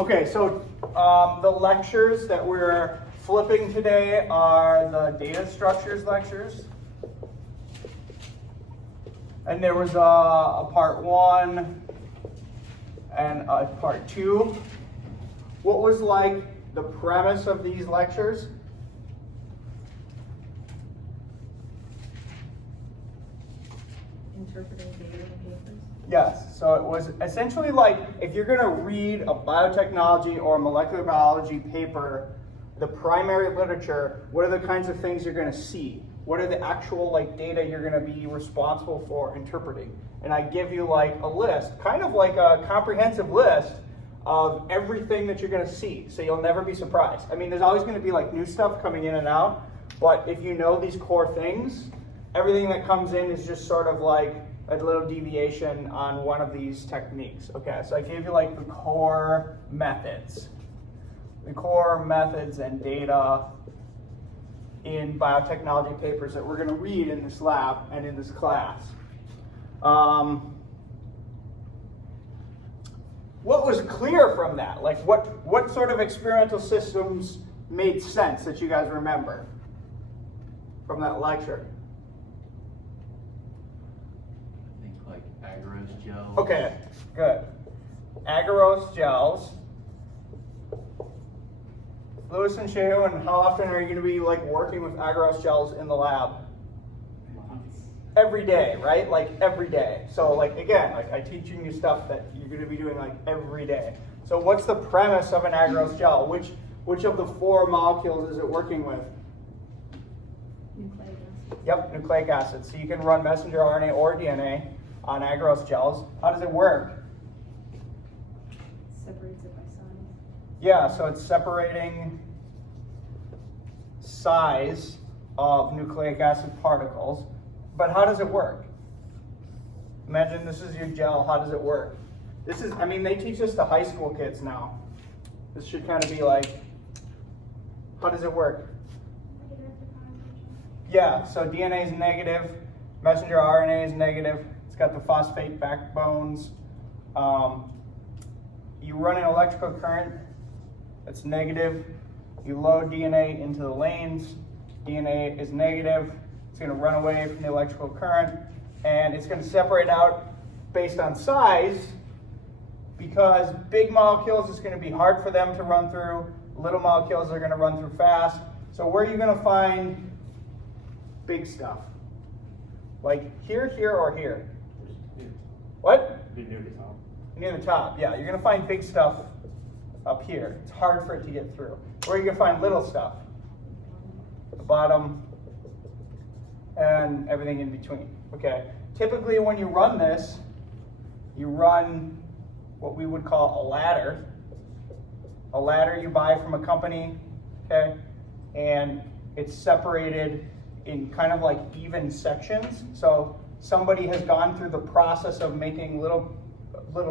Okay, so the lectures that we're flipping today are the data structures lectures. And there was a part 1 and a part 2. What was like the premise of these lectures? Interpreting data in papers? Yes, so it was essentially like if you're going to read a biotechnology or molecular biology paper, the primary literature, what are the kinds of things you're going to see? What are the actual like data you're going to be responsible for interpreting? And I give you like a list, kind of like a comprehensive list of everything that you're going to see, so you'll never be surprised. I mean, there's always going to be like new stuff coming in and out, but if you know these core things, everything that comes in is just sort of like a little deviation on one of these techniques. Okay, so I gave you like the core methods. The core methods and data in biotechnology papers that we're going to read in this lab and in this class. What was clear from that? Like what sort of experimental systems made sense that you guys remember from that lecture? Agarose gels. Okay, good. Agarose gels. Lewis and Shehu, and how often are you going to be like working with agarose gels in the lab? Every day, right? Like every day. So like again, like I'm teaching you stuff that you're going to be doing like every day. So what's the premise of an agarose gel? Which of the 4 molecules is it working with? Nucleic acid. Yep, nucleic acids. So you can run messenger RNA or DNA on agarose gels. How does it work? Separates it by size. Yeah, so it's separating size of nucleic acid particles. But how does it work? Imagine this is your gel. How does it work? This is, I mean, they teach this to high school kids now. This should kind of be like, how does it work? Yeah, so DNA is negative, messenger RNA is negative. It's got the phosphate backbones. You run an electrical current that's negative. You load DNA into the lanes. DNA is negative. It's going to run away from the electrical current, and it's going to separate out based on size, because big molecules is going to be hard for them to run through. Little molecules are going to run through fast. So where are you going to find big stuff? Like here, here, or here? What? Be near the top. Near the top, yeah. You're going to find big stuff up here. It's hard for it to get through. Where are you going to find little stuff? At the bottom and everything in between. Okay. Typically when you run this, you run what we would call a ladder. A ladder you buy from a company, okay? And it's separated in kind of like even sections. So somebody has gone through the process of making little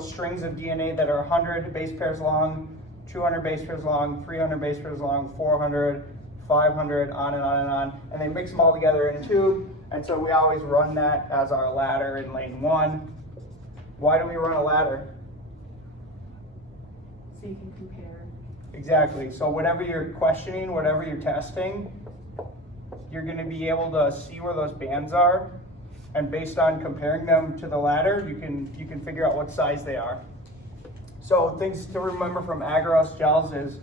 strings of DNA that are 100 base pairs long, 200 base pairs long, 300 base pairs long, 400, 500, on and on and on. And they mix them all together in a tube. And so we always run that as our ladder in lane 1. Why do we run a ladder? So you can compare. Exactly. So whatever you're questioning, whatever you're testing, you're going to be able to see where those bands are. And based on comparing them to the ladder, you can figure out what size they are. So things to remember from agarose gels is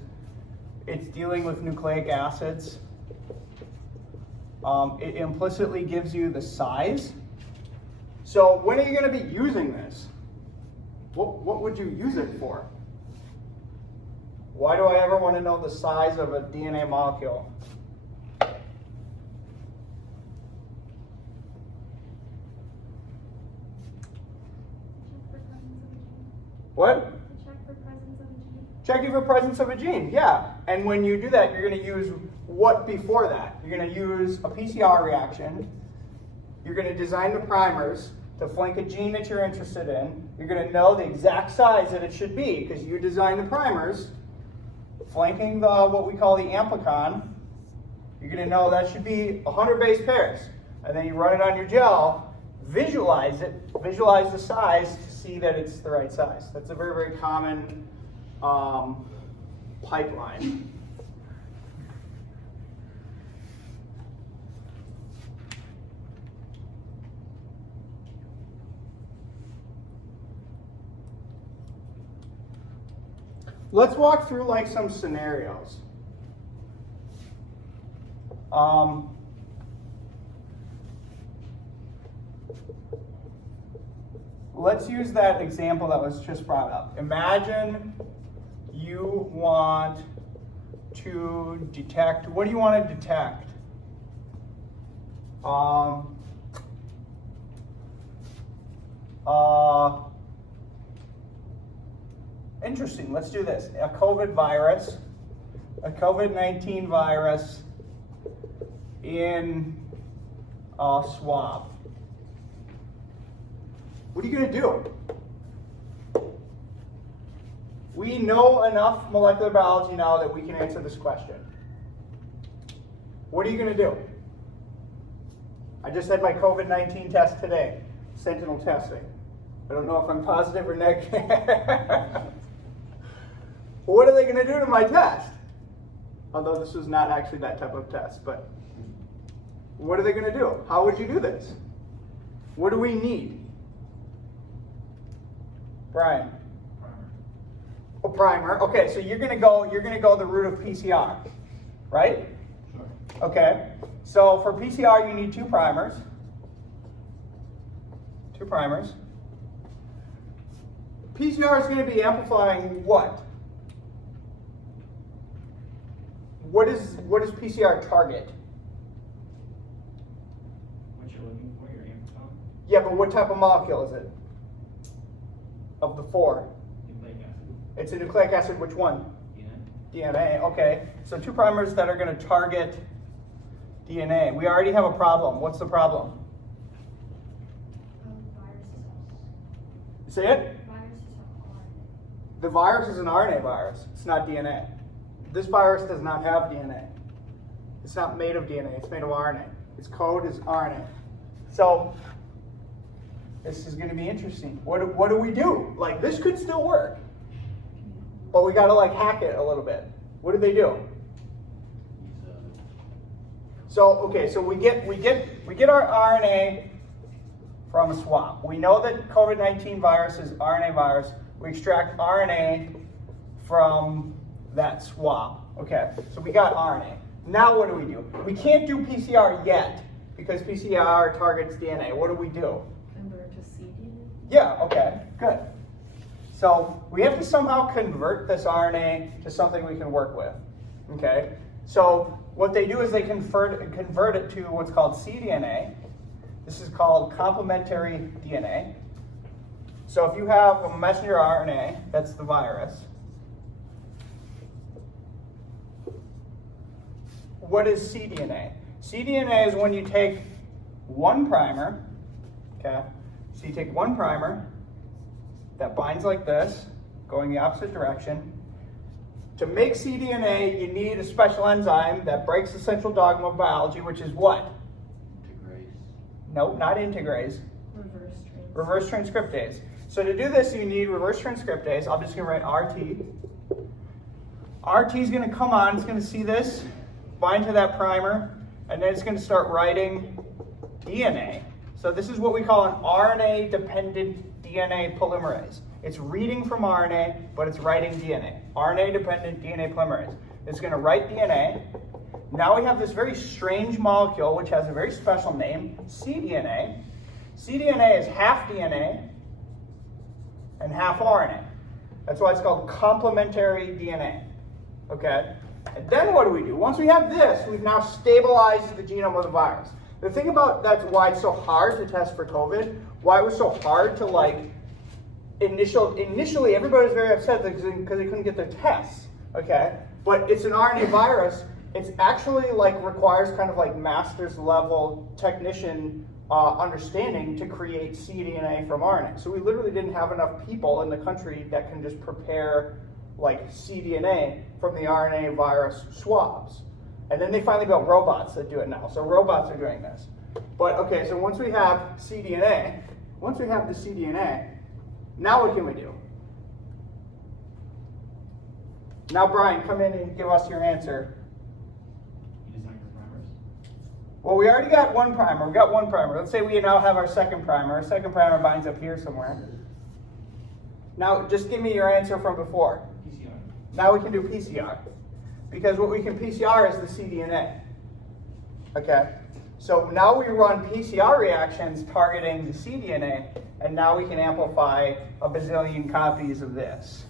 it's dealing with nucleic acids. It implicitly gives you the size. So when are you going to be using this? What would you use it for? Why do I ever want to know the size of a DNA molecule? What? Checking for presence of a gene, yeah. And when you do that, you're going to use what before that? You're going to use a PCR reaction. You're going to design the primers to flank a gene that you're interested in. You're going to know the exact size that it should be because you designed the primers. Flanking the what we call the amplicon, you're going to know that should be 100 base pairs. And then you run it on your gel, visualize it, visualize the size to see that it's the right size. That's a very, very common pipeline. Let's walk through like some scenarios. Let's use that example that was just brought up. Imagine you want to detect, what do you want to detect? Interesting, let's do this. A COVID virus, a COVID-19 virus in a swab. What are you going to do? We know enough molecular biology now that we can answer this question. What are you going to do? I just had my COVID-19 test today, sentinel testing. I don't know if I'm positive or negative. What are they going to do to my test? Although this was not actually that type of test, but what are they going to do? How would you do this? What do we need? Brian. A primer. Okay, so you're gonna go the route of PCR, right? Sure. Okay. So for PCR you need two primers. Two primers. PCR is going to be amplifying what? What is PCR target? What you're looking for, your amplifying? Yeah, but what type of molecule is it? Of the four. Nucleic acid. It's a nucleic acid, which one? DNA. DNA, okay. So two primers that are going to target DNA. We already have a problem. What's the problem? Viruses. Say it? Viruses are RNA. The virus is an RNA virus. It's not DNA. This virus does not have DNA. It's not made of DNA. It's made of RNA. Its code is RNA. So this is going to be interesting. What do we do? Like, this could still work, but we got to like hack it a little bit. What do they do? So okay, so we get our RNA from a swab. We know that COVID-19 virus is RNA virus. We extract RNA from that swab. Okay, so we got RNA. Now what do? We can't do PCR yet because PCR targets DNA. What do? Convert to Cdna. Yeah, okay, good. So we have to somehow convert this RNA to something we can work with. Okay, so what they do is they convert it to what's called Cdna. This is called complementary DNA. So if you have a messenger RNA, that's the virus. What is cDNA? cDNA is when you take one primer, okay? So you take one primer that binds like this, going the opposite direction. To make cDNA, you need a special enzyme that breaks the central dogma of biology, which is what? Integrase. Nope, not integrase. Reverse transcriptase. So to do this, you need reverse transcriptase. I'm just going to write RT. RT is going to come on. It's going to see this, bind to that primer, and then it's going to start writing DNA. So this is what we call an RNA-dependent DNA polymerase. It's reading from RNA, but it's writing DNA. RNA-dependent DNA polymerase. It's going to write DNA. Now we have this very strange molecule, which has a very special name, cDNA. cDNA is half DNA and half RNA. That's why it's called complementary DNA. Okay? And then what do? Once we have this, we've now stabilized the genome of the virus. The thing about that's why it's so hard to test for COVID, why it was so hard to initially everybody was very upset because they couldn't get their tests. Okay? But it's an RNA virus. It's actually requires kind of master's level technician understanding to create cDNA from RNA. So we literally didn't have enough people in the country that can just prepare cDNA from the RNA virus swabs. And then they finally built robots that do it now. So robots are doing this. But okay, so once we have cDNA, once we have the cDNA, now what can we do? Now, Brian, come in and give us your answer. You design your primers? Well, we already got one primer. We got one primer. Let's say we now have our second primer. Our second primer binds up here somewhere. Now, just give me your answer from before. PCR. Now we can do PCR. Because what we can PCR is the cDNA. Okay? So now we run PCR reactions targeting the cDNA, and now we can amplify a bazillion copies of this.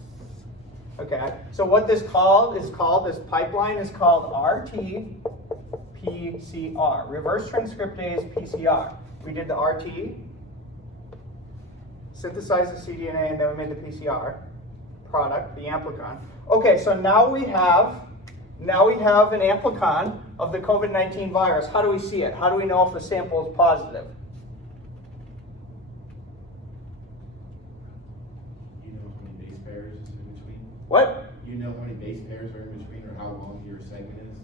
Okay? So what this this pipeline is called RT-PCR, reverse transcriptase PCR. We did the RT, synthesized the cDNA, and then we made the PCR product, the amplicon. Okay, so now we have an amplicon of the COVID-19 virus. How do we see it? How do we know if the sample is positive? You know how many base pairs is in between? What? You know how many base pairs are in between or how long your segment is?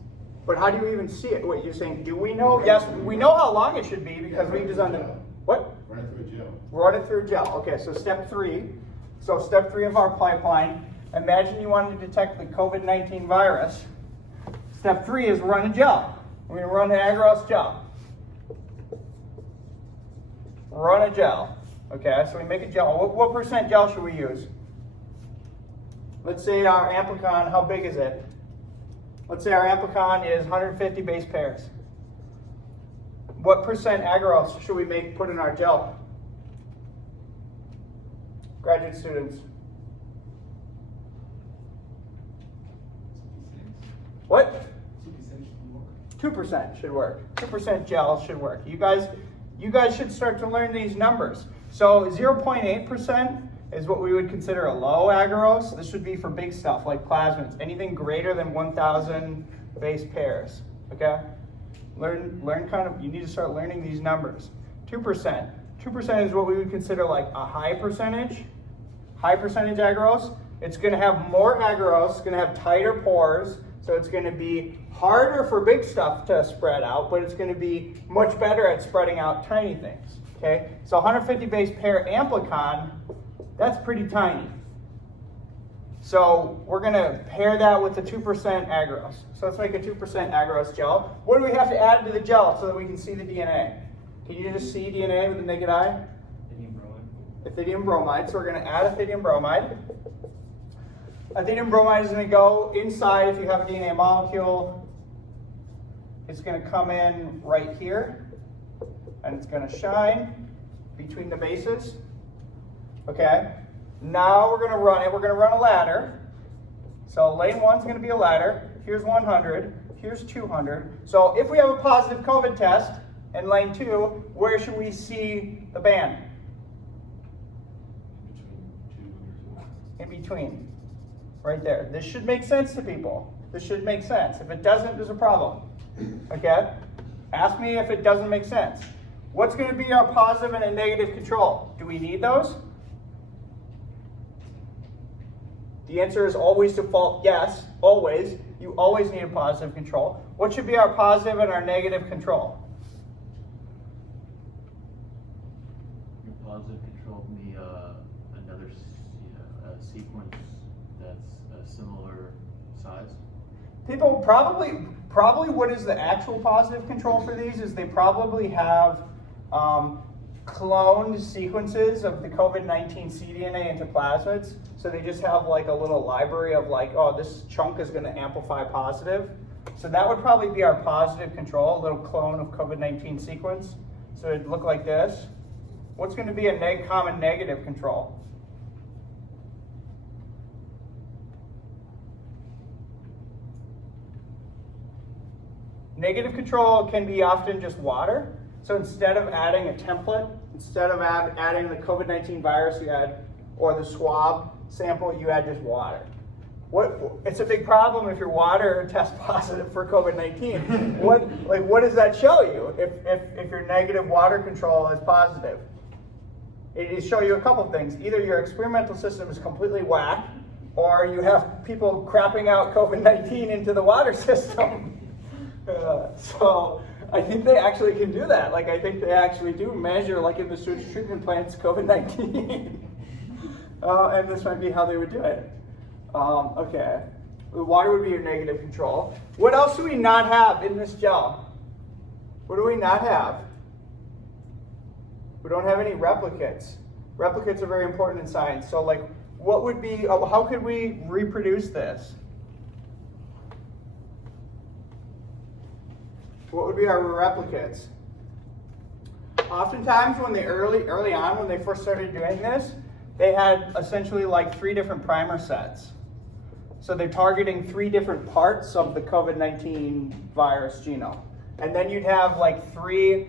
But how do you even see it? What, you're saying, do we know? Yes, we know how long it should be because we designed it. What? Run it through a gel. Run it through gel. Okay, so step 3. So step 3 of our pipeline, imagine you wanted to detect the COVID-19 virus. Step 3 is run a gel. We're going to run an agarose gel. Run a gel. Okay, so we make a gel. What percent gel should we use? Let's say our amplicon, how big is it? Let's say our amplicon is 150 base pairs. What percent agarose should we put in our gel? Graduate students. What? 2% should work. 2% gel should work. You guys should start to learn these numbers. So 0.8% is what we would consider a low agarose. This would be for big stuff like plasmids. Anything greater than 1,000 base pairs. Okay? Learn kind of, you need to start learning these numbers. 2%. 2% is what we would consider like a high percentage agarose. It's going to have more agarose, it's going to have tighter pores, so it's going to be harder for big stuff to spread out, but it's going to be much better at spreading out tiny things. Okay, so 150 base pair amplicon, that's pretty tiny. So we're going to pair that with the 2% agarose. So let's make a 2% agarose gel. What do we have to add to the gel so that we can see the DNA? Can you just see DNA with the naked eye? Lithium bromide. Ethidium bromide. So we're going to add ethidium bromide. Ethidium bromide is going to go inside if you have a DNA molecule. It's going to come in right here, and it's going to shine between the bases. Okay? Now we're going to run it. We're going to run a ladder. So lane 1 is going to be a ladder. Here's 100. Here's 200. So if we have a positive COVID test in lane 2, where should we see the band? In between. Right there. This should make sense to people. This should make sense. If it doesn't, there's a problem. Okay? Ask me if it doesn't make sense. What's going to be our positive and a negative control? Do we need those? The answer is always default yes. Always. You always need a positive control. What should be our positive and our negative control? Your positive control can be another sequence that's a similar size. People probably what is the actual positive control for these is they probably have cloned sequences of the COVID-19 cDNA into plasmids. So they just have like a little library of like, oh, this chunk is going to amplify positive. So that would probably be our positive control, a little clone of COVID-19 sequence. So it'd look like this. What's going to be a common negative control? Negative control can be often just water. So instead of adding a template, instead of adding the COVID-19 virus, you add, or the swab sample, you add just water. It's a big problem if your water tests positive for COVID-19. What does that show you if your negative water control is positive? It shows you a couple things. Either your experimental system is completely whack, or you have people crapping out COVID-19 into the water system. So I think they actually can do that. Like I think they actually do measure, like in the sewage treatment plants, COVID-19. And this might be how they would do it. Okay. The water would be your negative control. What else do we not have in this gel? What do we not have? We don't have any replicates. Replicates are very important in science. So like, what would be, how could we reproduce this? What would be our replicates? Oftentimes when they early on, when they first started doing this, they had essentially like 3 different primer sets. So they're targeting 3 different parts of the COVID-19 virus genome. And then you'd have like 3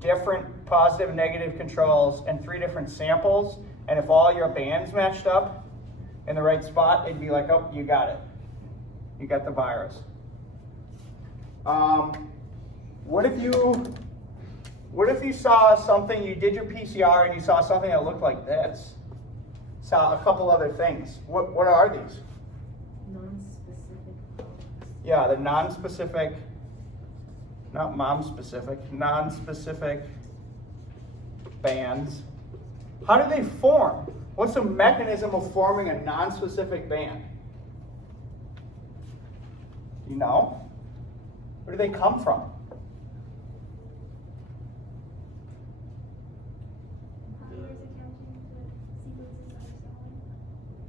different positive and negative controls and 3 different samples. And if all your bands matched up in the right spot, it'd be like, oh, you got it. You got the virus. What if you saw something, you did your PCR and you saw something that looked like this? Saw a couple other things. What are these? Non-specific products. Yeah, the non-specific, not mom-specific, non-specific bands. How do they form? What's the mechanism of forming a non-specific band? You know? Where do they come from?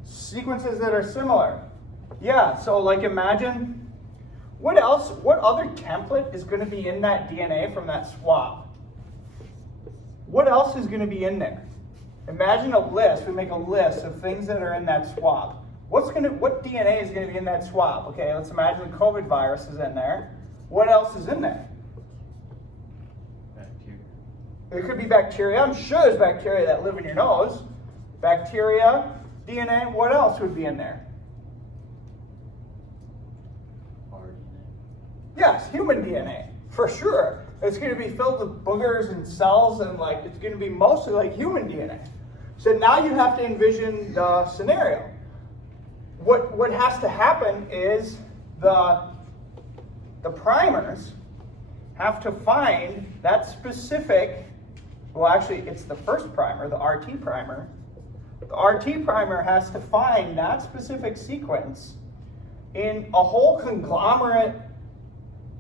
Sequences that are similar. Yeah, so like imagine, what other template is going to be in that DNA from that swab? What else is going to be in there? Imagine a list, we make a list of things that are in that swab. What DNA is going to be in that swab? Okay, let's imagine the COVID virus is in there. What else is in there? Bacteria. It could be bacteria. I'm sure there's bacteria that live in your nose. Bacteria, DNA, what else would be in there? RNA. Yes, human DNA, for sure. It's going to be filled with boogers and cells, and like it's going to be mostly like human DNA. So now you have to envision the scenario. What has to happen is the primers have to find that specific, well actually it's the first primer, the RT primer. The RT primer has to find that specific sequence in a whole conglomerate,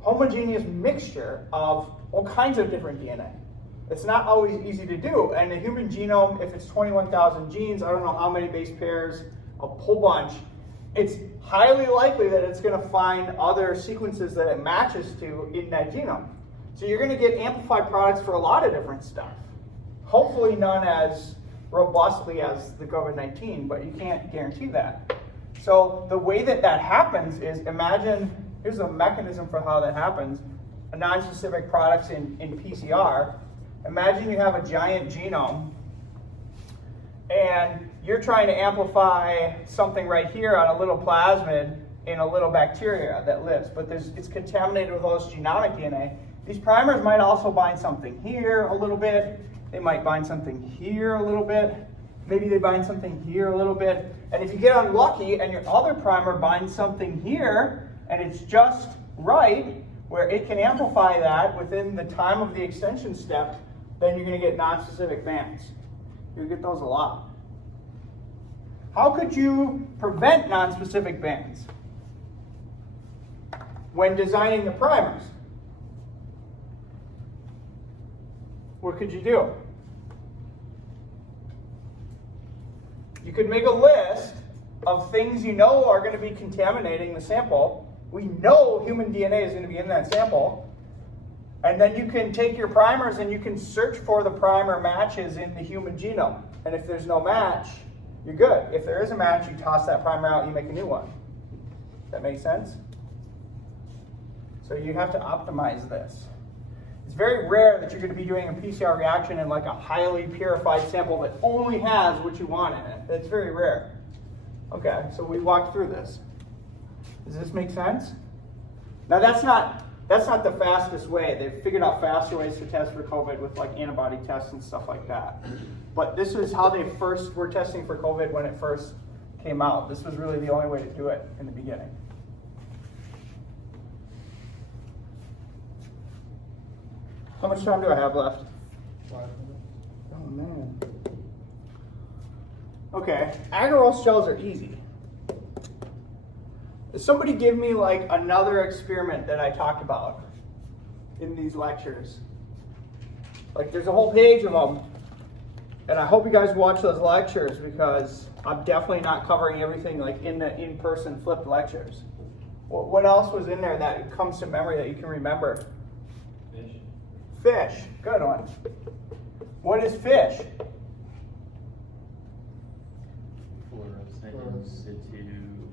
homogeneous mixture of all kinds of different DNA. It's not always easy to do. And the human genome, if it's 21,000 genes, I don't know how many base pairs, a whole bunch, it's highly likely that it's going to find other sequences that it matches to in that genome. So you're going to get amplified products for a lot of different stuff. Hopefully none as robustly as the COVID-19, but you can't guarantee that. So the way that happens is, imagine, here's a mechanism for how that happens, a non-specific products in PCR. Imagine you have a giant genome and you're trying to amplify something right here on a little plasmid in a little bacteria that lives, but it's contaminated with all this genomic DNA. These primers might also bind something here a little bit. They might bind something here a little bit. Maybe they bind something here a little bit. And if you get unlucky and your other primer binds something here, and it's just right, where it can amplify that within the time of the extension step, then you're going to get non-specific bands. You'll get those a lot. How could you prevent non-specific bands when designing the primers? What could you do? You could make a list of things you know are going to be contaminating the sample. We know human DNA is going to be in that sample. And then you can take your primers and you can search for the primer matches in the human genome. And if there's no match, you're good. If there is a match, you toss that primer out and you make a new one. Does that make sense? So you have to optimize this. It's very rare that you're going to be doing a PCR reaction in like a highly purified sample that only has what you want in it. It's very rare. Okay, so we walked through this. Does this make sense? Now that's not the fastest way. They've figured out faster ways to test for COVID with like antibody tests and stuff like that. But this is how they first were testing for COVID when it first came out. This was really the only way to do it in the beginning. How much time do I have left? 5 minutes. Oh man. Okay, agarose gels are easy. Somebody give me like another experiment that I talked about in these lectures. Like there's a whole page of them. And I hope you guys watch those lectures because I'm definitely not covering everything like in the in-person flipped lectures. What else was in there that comes to memory that you can remember? Fish. Fish, good one. What is fish? Fluorescence into,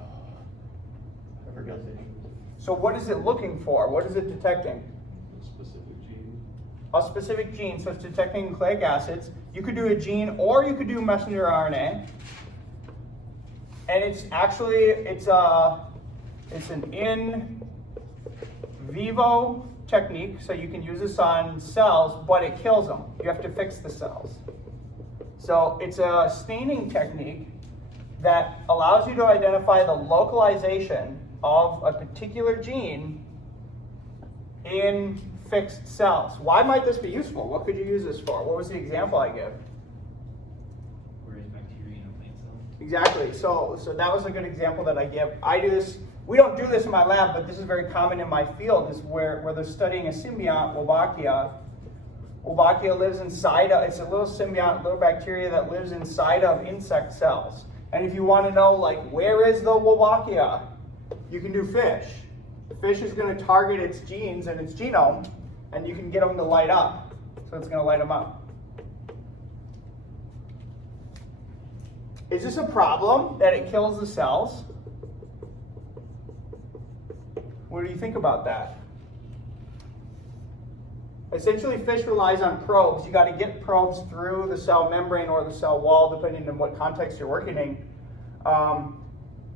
I forgot the name. So what is it looking for? What is it detecting? Specific gene. A specific gene, so it's detecting nucleic acids. You could do a gene or you could do messenger RNA. And it's actually, it's an in vivo technique, so you can use this on cells, but it kills them. You have to fix the cells. So it's a staining technique that allows you to identify the localization of a particular gene in fixed cells. Why might this be useful? What could you use this for? What was the example I gave? Whereas bacteria in a plant cell. Exactly. So that was a good example that I give. I do this. We don't do this in my lab, but this is very common in my field. Is where they're studying a symbiont, Wolbachia. Wolbachia lives inside of. It's a little symbiont, little bacteria that lives inside of insect cells. And if you want to know, like, where is the Wolbachia, you can do fish. Fish is going to target its genes and its genome, and you can get them to light up. So it's going to light them up. Is this a problem that it kills the cells? What do you think about that? Essentially, fish relies on probes. You got to get probes through the cell membrane or the cell wall, depending on what context you're working in.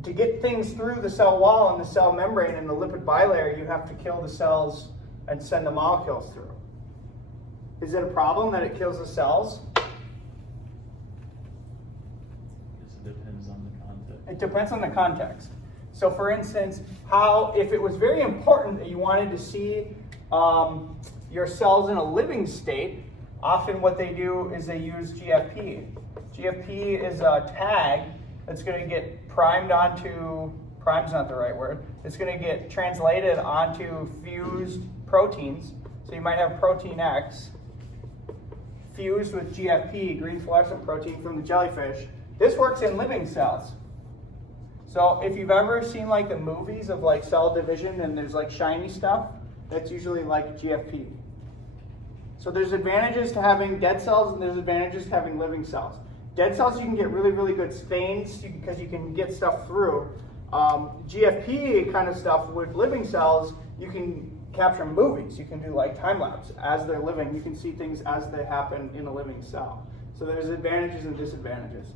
To get things through the cell wall and the cell membrane and the lipid bilayer, you have to kill the cells and send the molecules through. Is it a problem that it kills the cells? It depends on the context. It depends on the context. So for instance, if it was very important that you wanted to see your cells in a living state, often what they do is they use GFP. GFP is a tag that's going to get prime's not the right word, it's going to get translated onto fused proteins. So you might have protein X fused with GFP, green fluorescent protein from the jellyfish. This works in living cells. So if you've ever seen like the movies of like cell division and there's like shiny stuff, that's usually like GFP. So there's advantages to having dead cells and there's advantages to having living cells. Dead cells you can get really, really good stains because you can get stuff through. GFP kind of stuff with living cells, you can capture movies. You can do like time lapse as they're living. You can see things as they happen in a living cell. So there's advantages and disadvantages.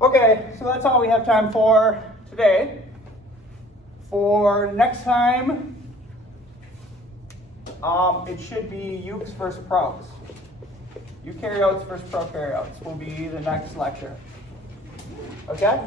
Okay, so that's all we have time for today. For next time, it should be eucs versus probes. Eukaryotes versus prokaryotes will be the next lecture. Okay?